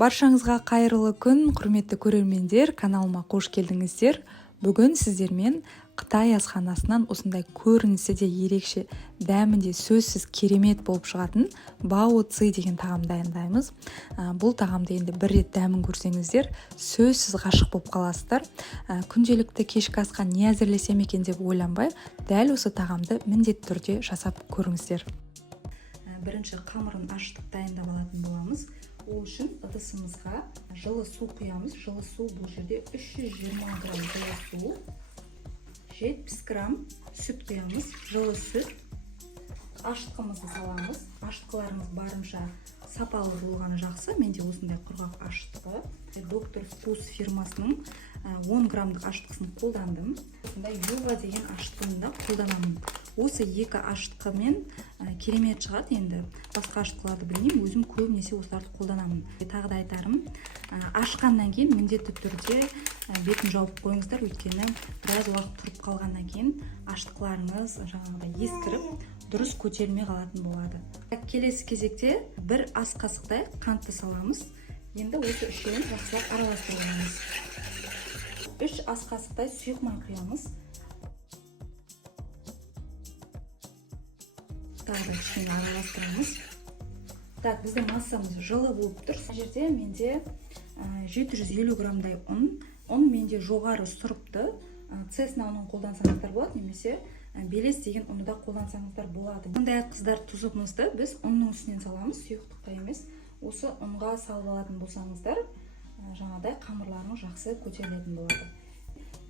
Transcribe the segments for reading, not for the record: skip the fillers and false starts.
Баршаңызға қайырлы күн, құрметті көрермендер, каналыма қош келдіңіздер. Бүгін сіздермен Қытай асханасынан осындай көрінісі де ерекше, дәмінде сөзсіз керемет болып шығатын бао ци деген тағам дайындаймыз. Бұл тағамды енді бір рет дәмін көрсеңіздер, сөзсіз ғашық болып қаласыздар. Күнделікті кешкі асқа не әзірлесем екен деп ойланбай, дәл осы тағамды міндетті түрде жасап көріңіздер. Бірінші қамырын ашытып дайындап алатын боламыз. Ол үшін ыдысымызға жылы су құямыз. Жылы су бұл жерде 320 грамм жылы су, 70 грамм сүт құямыз. Жылы сүт. Ашытқымызды саламыз. Ашытқыларымыз барынша сапалы болғаны жақсы. Менде осындай құрғақ ашытқы. Доктор Вкус фирмасының 10 граммдық ашытқысын қолдандым. Осындай юва деген ашытқыны да қолданамын. Осы екі ашытқымен керемет шығады. Енді басқа ашытқыларды білмеймін, өзім көбінесе осыларды қолданамын. Тағы да айтарым, ашқаннан кейін міндетті түрде бетін жауып қойыңыздар, өйткені біраз уақыт тұрып қалғаннан кейін ашытқыларыңыз жаңағыдай ескіріп, дұрыс көтерілмей қалатын болады. Келесі кезекте бір ас қасықтай қантты саламыз. Енді осы үшеуін жақсылап араластырамыз. 3 ас қасықтай сұйық май құямыз. Тағы да кішкене араластырамыз. Так, біздің массамыз жылы болып тұр. Бұл жерде менде 750 граммдай ұн. Ұн менде жоғары сұрыпты. Цесна ұнын қолдансаңыздар болады, немесе белес деген ұнды да қолдансаңыздар болады. Сондай қыздар, тұзымызды біз ұнның үстінен саламыз, сұйықтыққа емес. Осы ұнға салып алатын болсаңыздар, жаңадай қамырларың жақсы көтерілетін болады.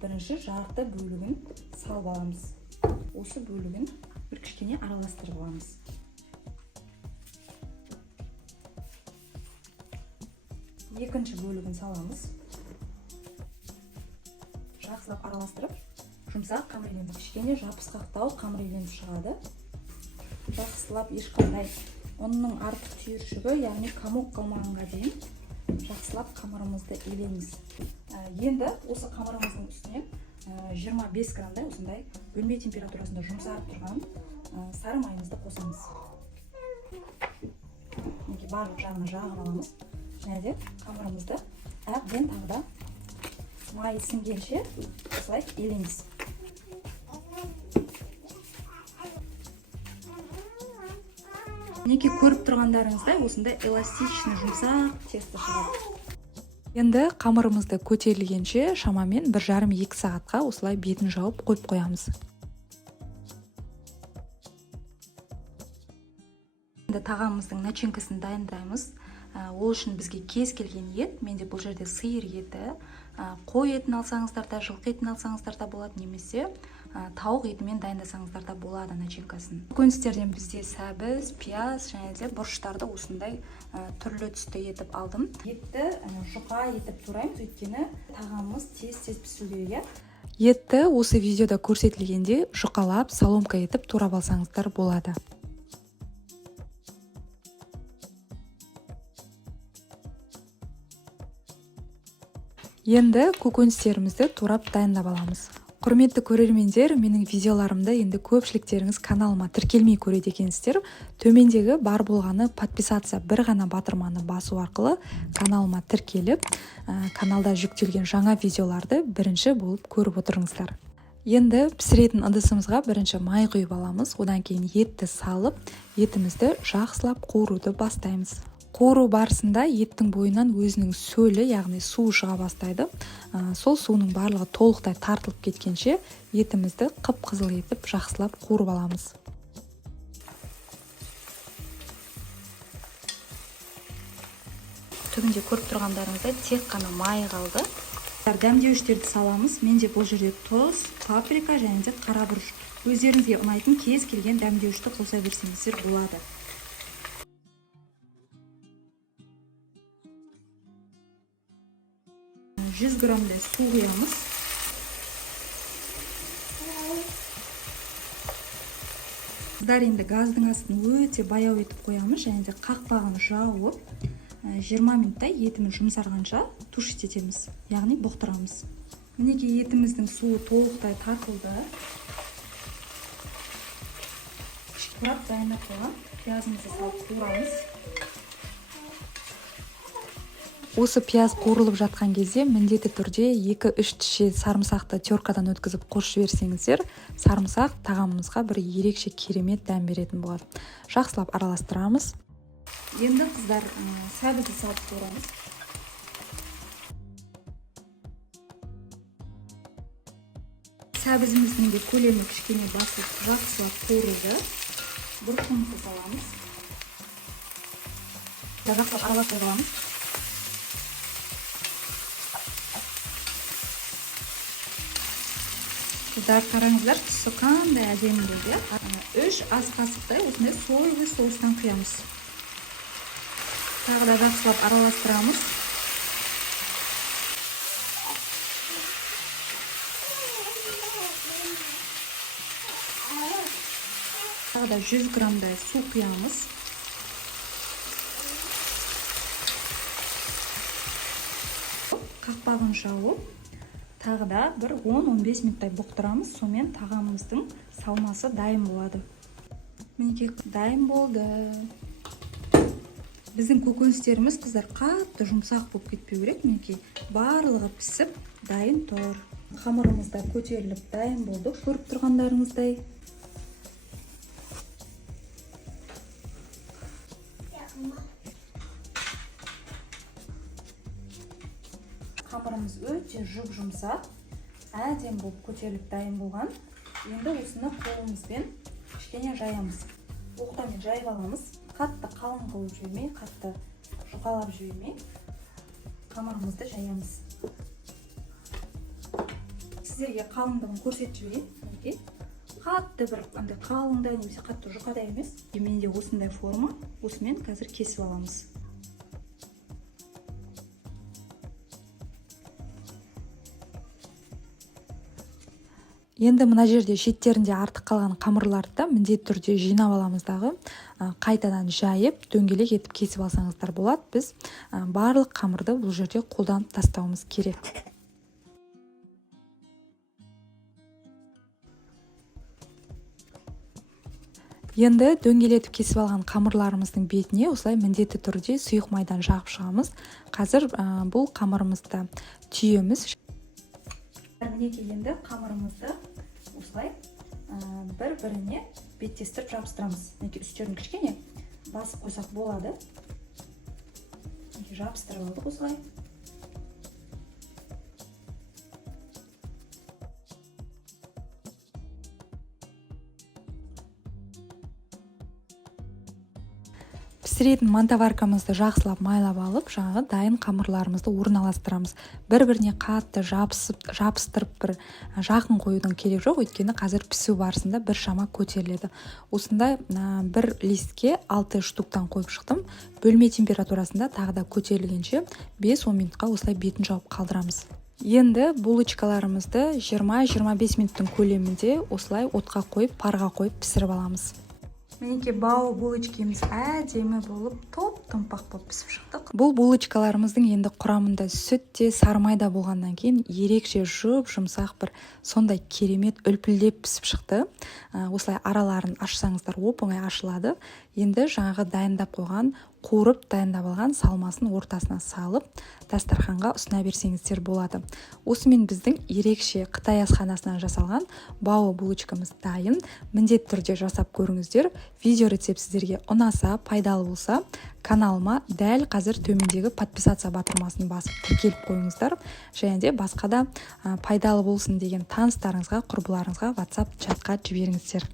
Бірінші жарты бөлігін салып аламыз. Осы бөлігін бір кішкене араластырып аламыз. Екінші бөлігін саламыз. Жақсылап араластырып, жұмсақ қамыр иленіп, кішкене жабысқақтау қамыр иленіп шығады. Жақсылап ешқандай ұнның артық түйіршігі, яғни комок қалмағанға дейін жақсылап қамырымызды илейміз. Енді осы қамырымыздың үстіне 25 граммдай осындай бөлме температурасында жұмсарып тұрған сары майымызды қосамыз. Барлық жағына жағып аламыз. Және де қамырымызды әбден тағы да майы сіңгенше осылай илейміз. Неке көріп тұрғандарыңыздай осындай эластичный жұмсақ тесто шығады. Енді қамырымызды көтерілгенше шамамен 1,5-2 сағатқа осылай бетін жауып қойып қоямыз. Енді тағамымыздың начинкасын дайындаймыз. Ол үшін бізге кез келген ет, менде бұл жерде сиыр еті, қой етін алсаңыздар да, жылқы етін алсаңыздар да болады, немесе тауық етімен дайындасаңыздар да болады начинкасын. Көкөністерден бізде сәбіз, пияз және де бұрыштарды осындай түрлі түсті етіп алдым. Етті жұқа етіп тураймыз, өйткені тағамымыз тез-тез пісуге керек. Етті осы видеода көрсетілгенде жұқалап, соломка етіп турап алсаңыздар болады. Енді көкөністерімізді турап дайындап аламыз. Құрметті көрермендер, менің видеоларымды енді көпшіліктеріңіз каналыма тіркелмей көреді екенсіздер. Төмендегі бар болғаны подписация, бір ғана батырманы басу арқылы каналыма тіркеліп, каналда жүктелген жаңа видеоларды бірінші болып көріп отырыңыздар. Енді пісіретін ыдысымызға бірінші май құйып аламыз, одан кейін етті салып, етімізді жақсылап қуыруды бастаймыз. Қуыру барысында еттің бойынан өзінің сөлі, яғни су шыға бастайды. Сол суының барлығы толықтай тартылып кеткенше етімізді қып-қызыл етіп жақсылап қуырып аламыз. Түбінде көріп тұрғандарыңыздай тек қана май қалды. Дәмдеуіштерді саламыз. Менде бұл жерде тұз, паприка және де қара бұрыш. Өздеріңізге ұнайтын кез келген дәмдеуішті қоса берсеңіздер болады. 100 граммдай су құямыз. Қыздар, енді газдың астын өте баяу етіп қоямыз, және де қақпағын жауып 20 минуттай етіміз жұмсарғанша тушить етеміз, яғни бұқтырамыз. Мінекей етіміздің суы толықтай тартылды. Турап дайындап қойған пиязымызды салып қуырамыз. Осы пияз қуырылып жатқан кезде міндетті түрде 2-3 тіше сарымсақты теркадан өткізіп қосып жіберсеңіздер, сарымсақ тағамымызға бір ерекше керемет дәм беретін болады. Жақсылап араластырамыз. Енді қыздар, сәбізді салып қуырамыз. Сәбізіміздің де көлемі кішкене басып, жақсылап қуырылды. Бұрқымызды саламыз. Жақсылап араластырып аламыз. Қыздар, қараңыздар, түсі қандай әдемі болды. 3 ас қасықтай осындай соевый соустан құямыз. Тағы да жақсылап араластырамыз. Тағы да 100 граммдай су құямыз. Қақпағын жауып, тағы да бір 10-15 минуттай бұқтырамыз. Сонымен тағамымыздың салмасы дайын болады. Мінекей дайын болды. Біздің көкөністеріміз, қыздар, қатты жұмсақ болып кетпеу керек. Мінекей барлығы пісіп дайын тұр. Қамырымыз да көтеріліп дайын болды. Көріп тұрғандарыңыздай. Қамырымыз өте жұп-жұмсақ, әдем болып көтеріліп дайын болған. Енді осыны қолымызбен кішкене жаямыз. Оқтамен жайып аламыз. Қатты қалың қылып жібермей, қатты жұқалап жібермей, қамырымызды жаямыз. Сіздерге қалыңдығын көрсетіп жіберейін. Қатты бір қалыңдай немесе қатты жұқадай емес. Менде осындай форма, осымен қазір кесіп аламыз. Енді мына жерде шеттерінде артық қалған қамырларды міндетті түрде жинап аламыздағы, қайтадан жайып, дөңгелек етіп кесіп алсаңыздар болады. Біз барлық қамырды бұл жерде қолданып тастауымыз керек. Енді дөңгелетіп кесіп алған қамырларымыздың бетіне осылай міндетті түрде сұйық майдан жағып шығамыз. Қазір бұл қамырымызды түйеміз. Мінекей енді қамырымызды осылай бір-біріне беттестіріп жабыстырамыз. Мінекей үстерін кішкене басып қойсақ болады. Жабыстырып алдық осылай. Пісіретін мантаваркамызды жақсылап майлап алып, жаңағы дайын қамырларымызды орналастырамыз. Бір-біріне қатты жабыстырып бір жақын қоюдың керек жоқ, өйткені қазір пісу барысында бір шама көтеріледі. Осындай бір листке 6 штуктан қойып шықтым. Бөлме температурасында тағы да көтерілгенше 5-10 минутқа осылай бетін жауып қалдырамыз. Енді булочкаларымызды 20-25 минуттың көлемінде осылай отқа қойып, парға қойып пісіріп аламыз. Мінекей бау булочкамыз әдемі болып, топ-томпақ болып пісіп шықтық. Бұл булочкаларымыздың енді құрамында сүт те, сары майда болғаннан кейін ерекше жұп-жұмсақ бір сондай керемет үлпілдеп пісіп шықты. Осылай араларын ашсаңыздар оп-оңай ашылады. Енді жаңағы дайындап қойған, қуырып дайындап алған салмасын ортасына салып, дастарханға ұсына берсеңіздер болады. Осымен біздің ерекше Қытай асханасынан жасалған бау булочкамыз дайын. Міндетті түрде жасап көріңіздер. Видео рецепт сіздерге ұнаса, пайдалы болса, каналыма дәл қазір төмендегі подписация батырмасын басып тіркеліп қойыңыздар. Және де басқа да пайдалы болсын деген таныстарыңызға, құрбыларыңызға WhatsApp чатқа жіберіңіздер.